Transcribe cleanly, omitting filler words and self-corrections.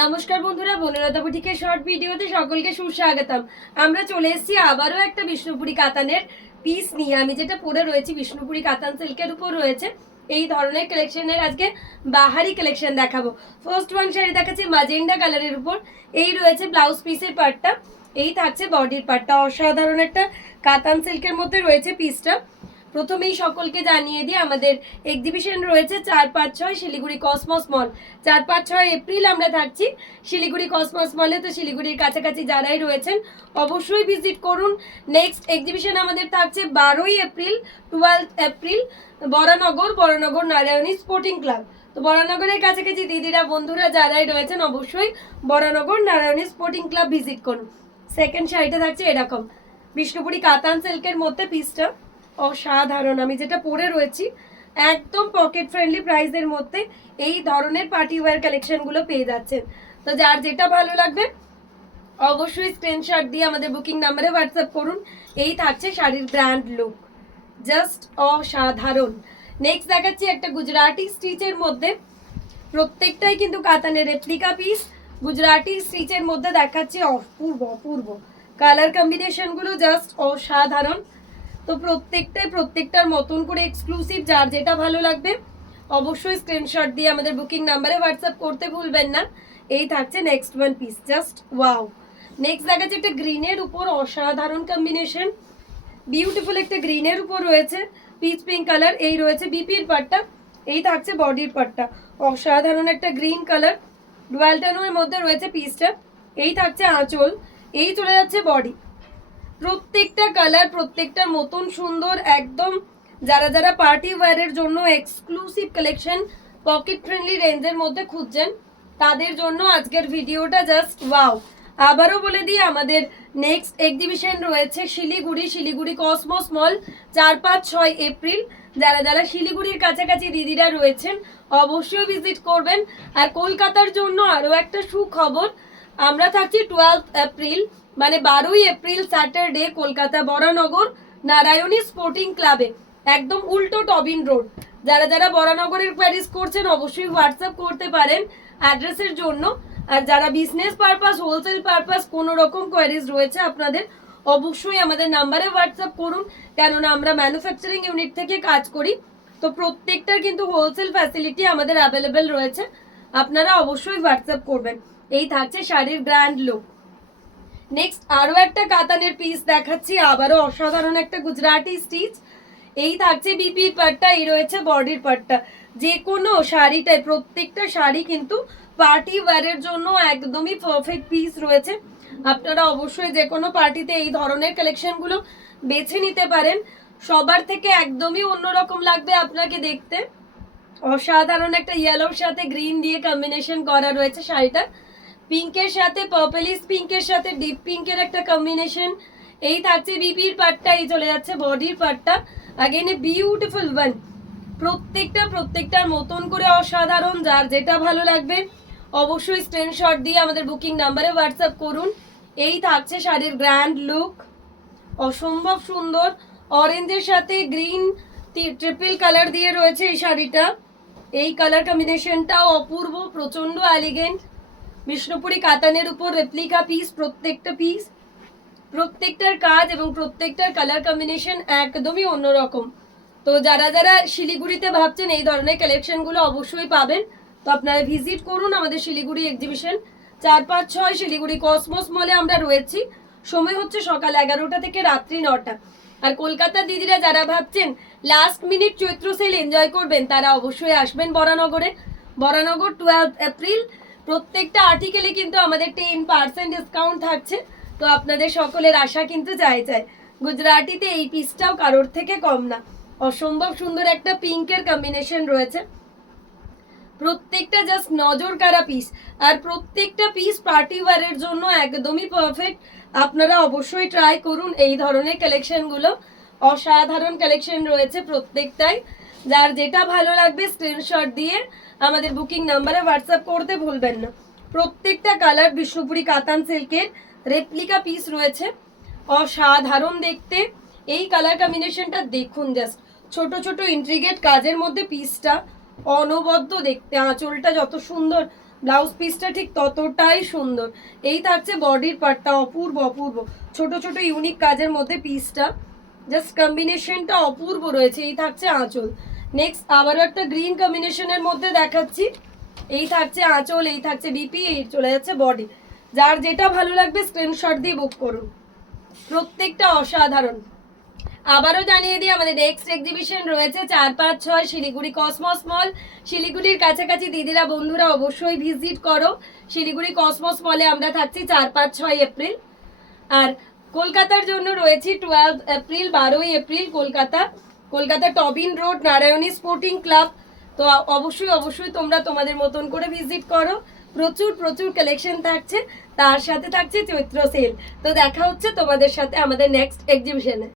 নমস্কার বন্ধুরা, বনলতা বুটিকের শর্ট ভিডিওতে সকলকে সুস্বাগতম। আমরা চলে এসেছি আবারও একটা বিষ্ণুপুরি কাতানের পিস নিয়ে। আমি যেটা পরে রয়েছি বিষ্ণুপুরি কাতান সিল্কের উপর রয়েছে এই ধরনের কালেকশনের আজকে বাহারি কালেকশন দেখাবো। ফার্স্ট ওয়ান শাড়ি দেখাচ্ছি মাজেন্ডা কালারের উপর। এই রয়েছে ব্লাউজ পিসের পার্টটা, এই থাকছে বডির পার্টটা। অসাধারণ একটা কাতান সিল্কের মধ্যে রয়েছে পিসটা। প্রথমেই সকলকে জানিয়ে দিই আমাদের এক্সিবিশন রয়েছে 4-5-6 শিলিগুড়ি কসমস মল। 4-5-6 এপ্রিল আমরা থাকছি শিলিগুড়ি কসমস মলে। তো শিলিগুড়ির কাছাকাছি যারাই রয়েছেন অবশ্যই ভিজিট করুন। নেক্সট এক্সিবিশন আমাদের থাকছে 12ই April 12 April Baranagar Narayani sporting club. তো বরানগরের কাছাকাছি দিদিরা বন্ধুরা যারাই রয়েছেন অবশ্যই Baranagar Narayani sporting club visit করুন। সেকেন্ড শাড়িটা থাকছে এরকম বিষ্ণুপুরি কাতান সিল্কের মধ্যে। পিসটা অসাধারণ। আমি যেটা পরে রয়েছি একদম পকেট ফ্রেন্ডলি প্রাইসের মধ্যে এই ধরনের পার্টি ওয়্যার কালেকশনগুলো পেয়ে যাচ্ছেন। তো যার যেটা ভালো লাগবে অবশ্যই স্ক্রিনশট দিয়ে আমাদের বুকিং নাম্বারে হোয়াটসঅ্যাপ করুন। এই থাকছে শাড়ির ব্র্যান্ড লুক, জাস্ট অসাধারণ। নেক্সট দেখাচ্ছি একটা গুজরাটি স্টিচের মধ্যে, প্রত্যেকটাই কিন্তু কাতানের রেপ্লিকা পিস। গুজরাটি স্টিচের মধ্যে দেখাচ্ছি অপূর্ব কালার কম্বিনেশনগুলো, জাস্ট অসাধারণ। তো প্রত্যেকটার মতন করে এক্সক্লুসিভ, যার যেটা ভালো লাগবে অবশ্যই স্ক্রিনশট দিয়ে আমাদের বুকিং নাম্বারে হোয়াটসঅ্যাপ করতে ভুলবেন না। এই থাকছে next one piece, just wow. Next দেখাচ্ছে একটা গ্রিনের উপর অসাধারণ কম্বিনেশন, বিউটিফুল একটা গ্রিনের উপর রয়েছে পিচ পিঙ্ক কালার। এই রয়েছে বিপির পাটটা, এই থাকছে বডির পাটটা। অসাধারণ একটা গ্রিন কালার ডুয়াল টোনের মধ্যে রয়েছে পিসটা। এই থাকছে আঁচল, এই চলে যাচ্ছে বডি। প্রত্যেকটা কালার প্রত্যেকটার মতন সুন্দর একদম। যারা যারা পার্টি ওয়্যারের জন্য এক্সক্লুসিভ কালেকশন পকেট ফ্রেন্ডলি রেঞ্জের মধ্যে খুঁজছেন তাদের জন্য আজকের ভিডিওটা জাস্ট ওয়াও। আবারও বলে দিই আমাদের নেক্সট এক্সিবিশন রয়েছে শিলিগুড়ি কসমস মল 4-5-6 এপ্রিল। যারা যারা শিলিগুড়ির কাছাকাছি দিদিরা রয়েছেন অবশ্যই ভিজিট করবেন। আর কলকাতার জন্য আরও একটা সুখবর, আমরা থাকছি 12 এপ্রিল মানে 12ই April Saturday Kolkata Baranagar Narayani sporting ক্লাবে, একদম উল্টো টবিন রোড। যারা যারা বরানগরের কোয়ারিজ করছেন অবশ্যই হোয়াটসঅ্যাপ করতে পারেন অ্যাড্রেসের জন্য। আর যারা বিজনেস পারপাস হোলসেল পারপাস কোনো রকম কোয়ারিজ রয়েছে আপনাদের অবশ্যই আমাদের নাম্বারে হোয়াটসঅ্যাপ করুন, কেননা আমরা ম্যানুফ্যাকচারিং ইউনিট থেকে কাজ করি। তো প্রত্যেকটার কিন্তু হোলসেল ফ্যাসিলিটি আমাদের অ্যাভেলেবেল রয়েছে, আপনারা অবশ্যই হোয়াটসঅ্যাপ করবেন। এই থাকছে শাড়ির ব্র্যান্ড লুক। নেক্সট আরও একটা কাতানের পিস দেখাচ্ছি, আবারও অসাধারণ একটা গুজরাটি স্টিচ। এই থাকছে বিপির পাটটা, এই রয়েছে বডির পাটটা। যে কোনো শাড়িটাই প্রত্যেকটা শাড়ি কিন্তু পার্টি ওয়্যারের জন্য একদমই পারফেক্ট পিস রয়েছে। আপনারা অবশ্যই যে কোনো পার্টিতে এই ধরনের কালেকশনগুলো বেছে নিতে পারেন। সবার থেকে একদমই অন্যরকম লাগবে আপনাকে দেখতে। অসাধারণ একটা ইয়েলোর সাথে গ্রিন দিয়ে কম্বিনেশন করা রয়েছে শাড়িটা, পিঙ্কের সাথে পার্পলিশ পিঙ্কের সাথে ডিপ পিঙ্কের একটা কম্বিনেশন। এই থাকছে বিপির পাটটা, এই চলে যাচ্ছে বডির পাটটা। Again a beautiful one. প্রত্যেকটার মতন করে অসাধারণ। যার যেটা ভালো লাগবে অবশ্যই স্ক্রিনশট দিয়ে আমাদের বুকিং নাম্বারে হোয়াটসঅ্যাপ করুন। এই থাকছে শাড়ির গ্র্যান্ড লুক, অসম্ভব সুন্দর। অরেঞ্জের সাথে গ্রিন ট্রিপল কালার দিয়ে রয়েছে এই শাড়িটা। এই কালার কম্বিনেশনটাও অপূর্ব, প্রচন্ড এলিগেন্ট। বিষ্ণুপুরি কাতানের উপর রেপ্লিকা পিস, প্রত্যেকটার কাজ এবং প্রত্যেকটার কালার কম্বিনেশন একদমই অন্যরকম। তো যারা যারা শিলিগুড়িতে ভাবছেন এই ধরনের কালেকশনগুলো অবশ্যই পাবেন। তো আপনারা ভিজিট করুন আমাদের শিলিগুড়ি এক্সিবিশন 4-5-6 শিলিগুড়ি কসমস মলে আমরা রয়েছি। সময় হচ্ছে সকাল 11টা থেকে রাত্রি 9টা। আর কলকাতার দিদিরা যারা ভাবছেন লাস্ট মিনিট চৈত্র সেল এনজয় করবেন তারা অবশ্যই আসবেন বরানগর 12 এপ্রিল। প্রত্যেকটা আর্টিকেলে কিন্তু আমাদের 10% ডিসকাউন্ট থাকছে। তো আপনাদের সকলের আশা কিন্তু চাই গুজরাটিতে এই পিসটাও কারোর থেকে কম না। অসম্ভব সুন্দর একটা পিঙ্কের কম্বিনেশন রয়েছে, প্রত্যেকটা জাস্ট নজর কাড়া পিস। আর প্রত্যেকটা পিস পার্টি ওয়্যারের জন্য একদমই পারফেক্ট। আপনারা অবশ্যই ট্রাই করুন এই ধরনের কালেকশনগুলো। অসাধারণ কালেকশন রয়েছে প্রত্যেকটাই। যার যেটা ভালো লাগবে স্ক্রিনশট দিয়ে আমাদের বুকিং নাম্বারে হোয়াটসঅ্যাপ করতে ভুলবেন না। প্রত্যেকটা কালার বিষ্ণুপুরি কাতান সিল্কের রেপ্লিকা পিস রয়েছে, অসাধারণ দেখতে। এই কালার কম্বিনেশনটা দেখুন, জাস্ট ছোট ছোট ইন্ট্রিগেট কাজের মধ্যে পিসটা অনবদ্য দেখতে। আঁচলটা যত সুন্দর, ব্লাউজ পিসটা ঠিক ততটাই সুন্দর। এই থাকছে বডির পার্টটা, অপূর্ব অপূর্ব ছোট ছোট ইউনিক কাজের মধ্যে পিসটা, জাস্ট কম্বিনেশনটা অপূর্ব রয়েছে। এই থাকছে আঁচল। নেক্সট আবারও একটা গ্রিন কম্বিনেশনের মধ্যে দেখাচ্ছি। এই থাকছে আঁচল, এই থাকছে বিপি, এই চলে যাচ্ছে বডি। যার যেটা ভালো লাগবে স্ক্রিনশট দিয়ে বুক করুন, প্রত্যেকটা অসাধারণ। আবারও জানিয়ে দিই আমাদের নেক্সট এক্সিবিশন রয়েছে 4, 5, 6 শিলিগুড়ি কসমস মল। শিলিগুড়ির কাছাকাছি দিদিরা বন্ধুরা অবশ্যই ভিজিট করো। শিলিগুড়ি কসমস মলে আমরা থাকছি 4, 5, 6 এপ্রিল। আর কলকাতার জন্য রয়েছি 12 এপ্রিল, 12ই April Kolkata Tobin road Narayani sporting club. তো অবশ্যই অবশ্যই তোমরা তোমাদের মতন করে ভিজিট করো। প্রচুর প্রচুর কালেকশন থাকছে, তার সাথে থাকছে চৈত্র সেল। তো দেখা হচ্ছে তোমাদের সাথে আমাদের নেক্সট এক্সিবিশনে।